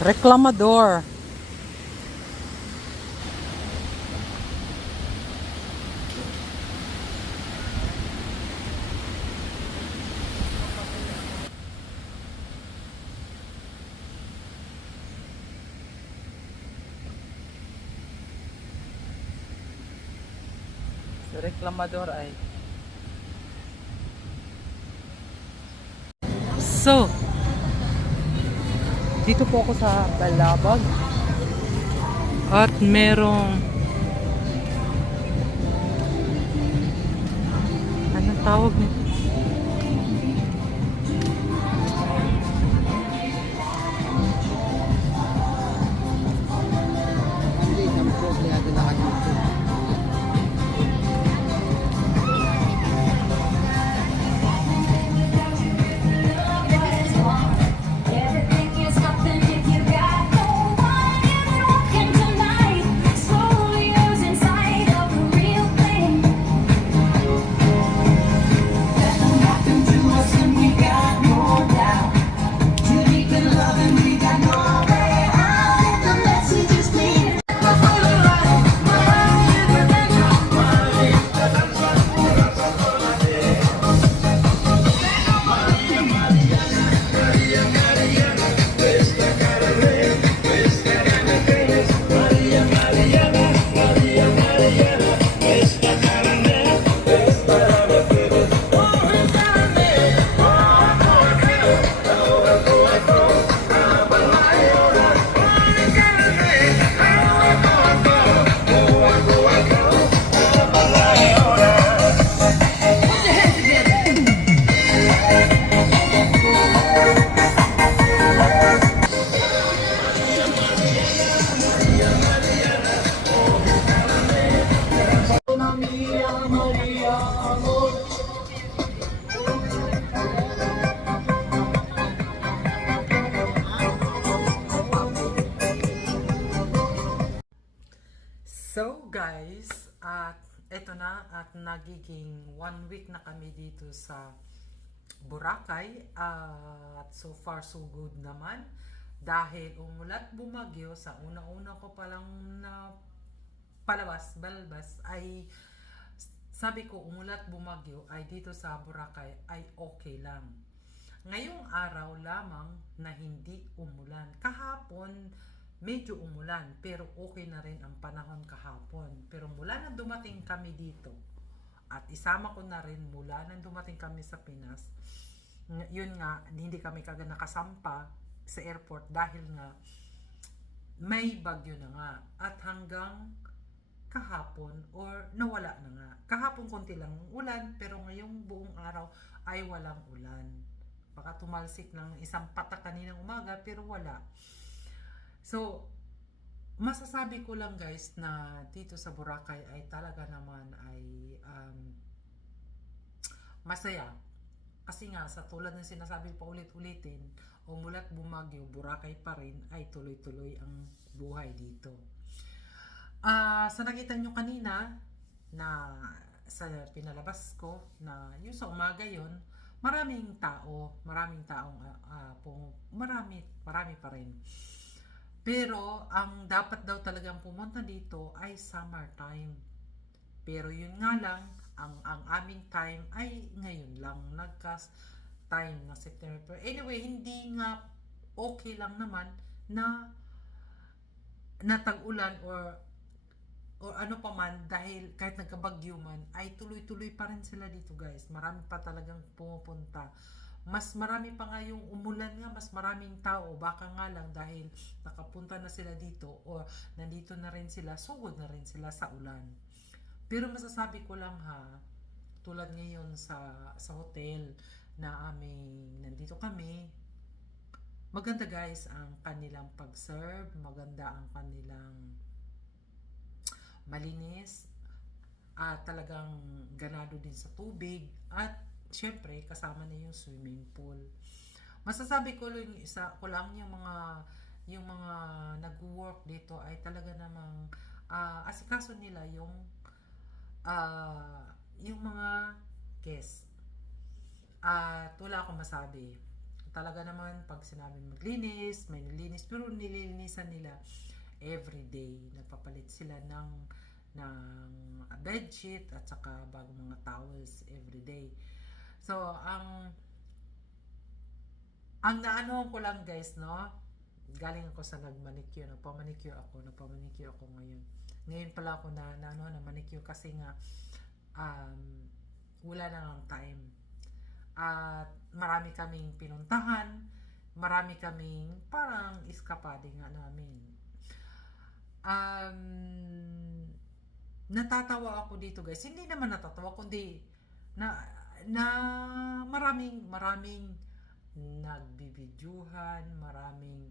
Reklamador. Sa reklamador ay So, dito po ako sa Balabag. At merong Anong tawag nito? One week na kami dito sa Boracay at so far so good naman dahil umulat bumagyo sa una-una ko palang na palabas, balbas ay sabi ko umulat bumagyo ay dito sa Boracay ay okay lang. Ngayong araw lamang na hindi umulan. Kahapon medyo umulan pero okay na rin ang panahon kahapon. Pero mula na dumating kami dito at isama ko na rin mula nang dumating kami sa Pinas, yun nga, hindi kami kagad nakasampa sa airport dahil nga may bagyo na nga. At hanggang kahapon or nawala na nga. Kahapon konti lang ulan pero ngayong buong araw ay walang ulan. Baka tumalsik ng isang patak kaninang umaga pero wala. So, masasabi ko lang guys na dito sa Boracay ay talaga naman ay masaya. Kasi nga, sa tulad ng sinasabi pa ulit-ulitin, umulat bumagyo, Boracay pa rin, ay tuloy-tuloy ang buhay dito. Ah, sa nakita nyo kanina na sa pinalabas ko na yung sa umaga yon maraming tao, maraming taong ah, ah, pum- marami, marami pa rin. Pero ang dapat daw talagang pumunta dito ay summertime. Pero yun nga lang, ang ang aming time ay ngayon lang nagkas time na September. Pero anyway, hindi nga okay lang naman na natag-ulan or or ano pa man dahil kahit nagkabagyo man ay tuloy-tuloy pa rin sila dito guys. Marami pa talagang pumupunta. Mas marami pa nga yung umulan nga mas maraming tao. Baka nga lang dahil nakapunta na sila dito o nandito na rin sila sugod na rin sila sa ulan pero masasabi ko lang ha tulad ngayon sa sa hotel na aming nandito kami maganda guys ang kanilang pag-serve maganda ang kanilang malinis at talagang ganado din sa tubig at syempre kasama na yung swimming pool. Masasabi ko lang isa ko lang yung mga yung mga nag-work dito ay talaga namang ah, asikaso nila yung ah, yung mga guests. At wala akong masabi. talaga naman pag sinabing maglinis, may nilinis, pero nililinisan nila every day. Nagpapalit sila ng ng bedsheet at saka bagong mga towels every day. So, ang ang naano ko lang guys, no? Galing ako sa nagmanicure, nagpamanicure ako, nagpamanicure ako ngayon. Ngayon pala ako na, na ano, na manicure kasi nga um, wala na lang time. At marami kaming pinuntahan, marami kaming parang iskapade nga namin. Um, natatawa ako dito guys. Hindi naman natatawa, kundi na, na maraming, maraming nagbibidyuhan, maraming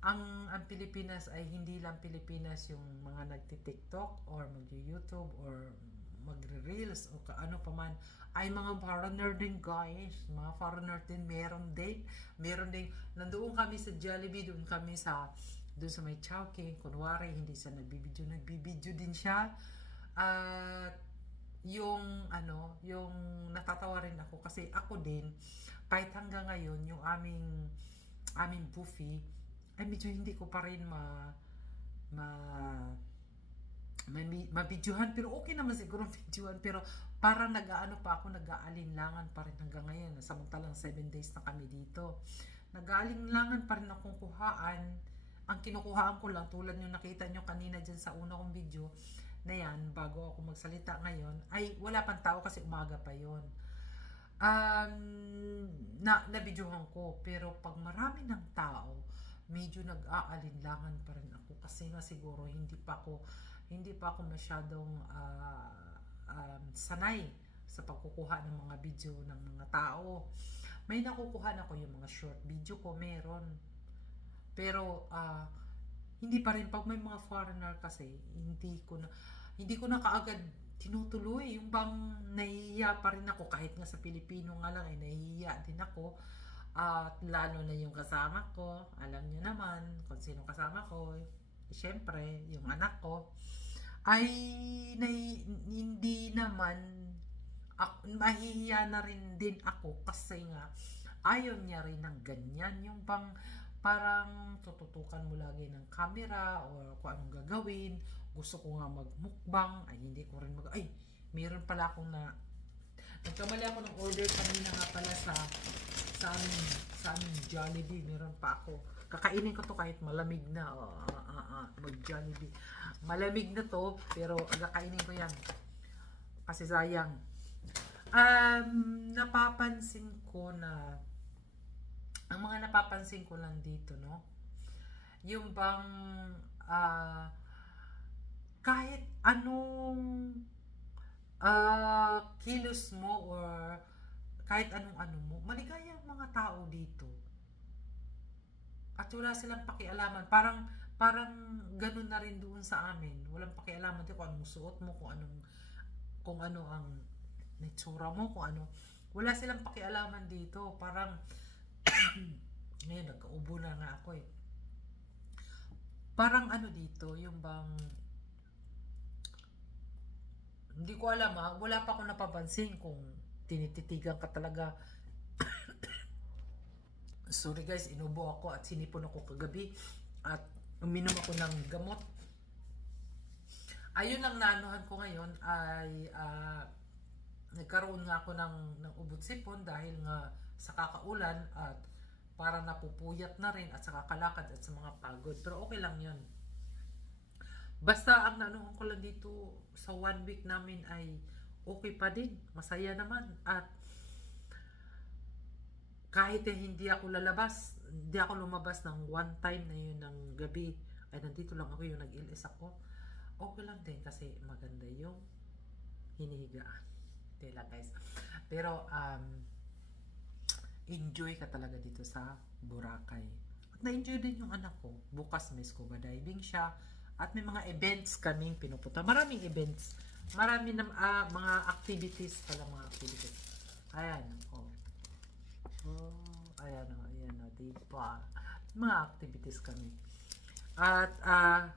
ang ang Pilipinas ay hindi lang Pilipinas yung mga nagti-TikTok or mag-YouTube or magre-reels o kaano pa man. Ay mga foreigner din guys. Mga foreigner din meron din. Meron din. Nandoon kami sa Jollibee doon kami sa doon sa may Chowking. Kunwari hindi siya nagbibideo nagbibideo din siya. At yung ano yung natatawa rin ako kasi ako din kahit hanggang ngayon yung aming aming buffet ay medyo hindi ko pa rin ma ma mabidyohan pero okay naman siguro videohan pero parang nag-aano pa ako nag-aalinlangan pa rin hanggang ngayon. Samantalang 7 days na kami dito. Nag-aalinlangan pa rin akong kuhaan. Ang kinukuhaan ko lang tulad yung nakita nyo kanina dyan sa una kong video na yan bago ako magsalita ngayon ay wala pang tao kasi umaga pa yon um, na nabidyohan ko. Pero pag marami ng tao medyo nag-aalinlangan pa rin ako kasi nga siguro hindi pa ako hindi pa ako masyadong ah, um, sanay sa pagkukuha ng mga video ng mga tao. May nakukuha na ko yung mga short video ko, meron. Pero ah, hindi pa rin pag may mga foreigner kasi hindi ko na hindi ko na kaagad tinutuloy yung bang nahihiya pa rin ako kahit nga sa Pilipino nga lang ay nahihiya din ako at lalo na yung kasama ko, alam niyo naman kung sino kasama ko. Siyempre, yung anak ko. Ay nai- hindi naman ak- mahihiya na rin din ako kasi nga ayaw niya rin ng ganyan. Yung bang parang tututukan mo lagi ng camera or kung anong gagawin. Gusto ko nga magmukbang. Ay hindi ko rin mag ay meron pala akong na nagkamali ako ng order kanina nga pala sa sa aming, sa aming Jollibee, meron pa ako. Kakainin ko to kahit malamig na. Oh, ah, ah, ah, mag Jollibee. Malamig na to, pero kakainin ko yan. Kasi sayang. Um, napapansin ko na ang mga napapansin ko lang dito, no? Yung bang ah, kahit anong ah kilos mo or kahit anong ano mo, maligaya ang mga tao dito. At wala silang pakialaman. Parang, parang ganun na rin doon sa amin. Walang pakialaman din kung anong suot mo, kung anong, kung ano ang nitsura mo, kung ano. Wala silang pakialaman dito. Parang, ngayon, nagkaubo na nga ako eh. Parang ano dito, yung bang, hindi ko alam ha, wala pa akong napapansin kung tinititigan ka talaga. Sorry guys, inubo ako at sinipon ako kagabi at uminom ako ng gamot. Ayun ang naanuhan ko ngayon ay ah, nagkaroon nga ako ng, ng ubot sipon dahil nga sa kakaulan at para napupuyat na rin at sa kakalakad at sa mga pagod. Pero okay lang yun. Basta ang naanuhan ko lang dito sa one week namin ay okay pa din. Masaya naman. At kahit eh, hindi ako lalabas, hindi ako lumabas ng one time na yun ng gabi, ay nandito lang ako yung nag-ilis ako, okay lang din kasi maganda yung hinihigaan. Lang guys. Pero um, enjoy ka talaga dito sa Boracay. At na-enjoy din yung anak ko. Bukas may scuba diving siya. At may mga events kaming pinupunta. Maraming events. Marami na ah, mga activities pala mga activities. Ayan. Oh. Oh, ayan o, ayan o, diba? Mga activities kami. At, ah,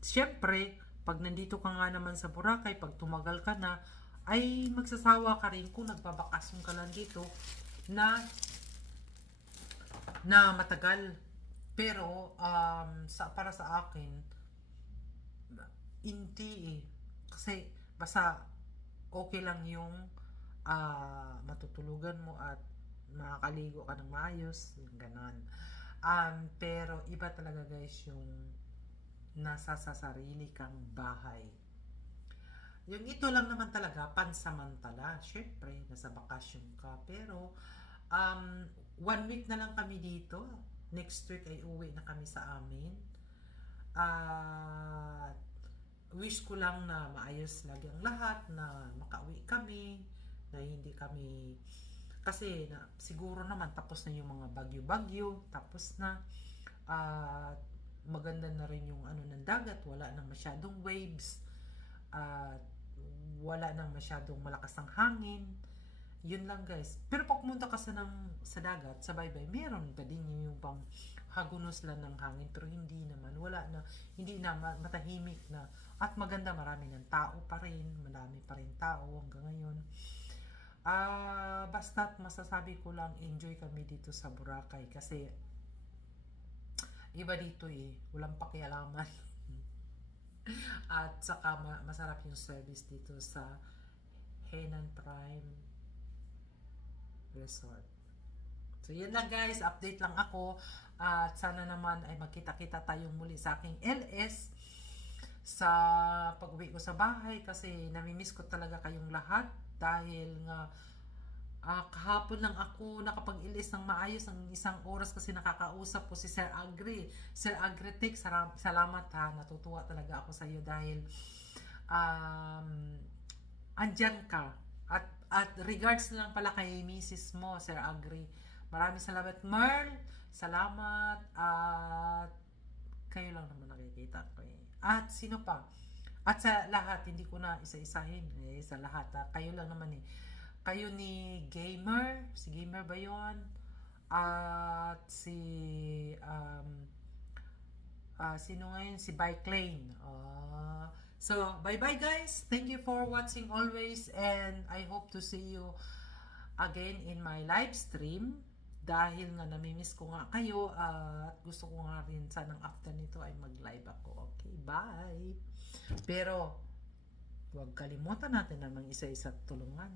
syempre, pag nandito ka nga naman sa Boracay, pag tumagal ka na, ay magsasawa ka rin kung nagbabakasyon ka lang dito na na matagal. Pero um, sa para sa akin hindi eh. Kasi basta okay lang yung ah, matutulugan mo at makakaligo ka ng maayos, yung ganon. Um, pero iba talaga guys yung nasa sa sarili kang bahay. Yung ito lang naman talaga, pansamantala. Siyempre, nasa bakasyon ka. Pero, um, one week na lang kami dito. Next week ay uwi na kami sa amin. At wish ko lang na maayos lagi ang lahat, na makauwi kami, na hindi kami kasi na, siguro naman tapos na yung mga bagyo-bagyo, tapos na at maganda na rin yung ano ng dagat, wala nang masyadong waves at wala nang masyadong malakas ang hangin. Yun lang guys. Pero pag pumunta ka sa, ng, sa dagat, sa baybay, meron pa din yung pang hagunos lang ng hangin pero hindi naman. Wala na hindi na ma- matahimik na. At maganda marami ng tao pa rin marami pa rin tao hanggang ngayon. Ah basta't masasabi ko lang enjoy kami dito sa Boracay kasi iba dito eh walang pakialaman. At saka ma- masarap yung service dito sa Henan Prime Resort So, yun lang guys. Update lang ako. At sana naman ay magkita-kita tayong muli sa aking LS sa pag-uwi ko sa bahay kasi namimiss ko talaga kayong lahat dahil nga ah, kahapon lang ako nakapag-ilis ng maayos ng isang oras kasi nakakausap ko si Sir Agri. Sir Agritek, sara- salamat ha. Natutuwa talaga ako sa iyo dahil um, andyan ka. At, at regards lang pala kay Mrs. mo, Sir Agri. Maraming salamat, Merl. Salamat. At kayo lang naman nakikita ko eh. At sino pa? At sa lahat, hindi ko na isa-isahin. Eh, sa lahat. ah. Kayo lang naman eh. Kayo ni Gamer. Si Gamer ba yun? At si... Um, ah, sino ngayon? Si Bike Lane. Ah, so, bye-bye guys. Thank you for watching always. And I hope to see you again in my live stream dahil nga namimiss ko nga kayo at gusto ko nga rin sanang after nito ay mag-live ako. Okay, bye! Pero, huwag kalimutan natin namang isa-isa tulungan.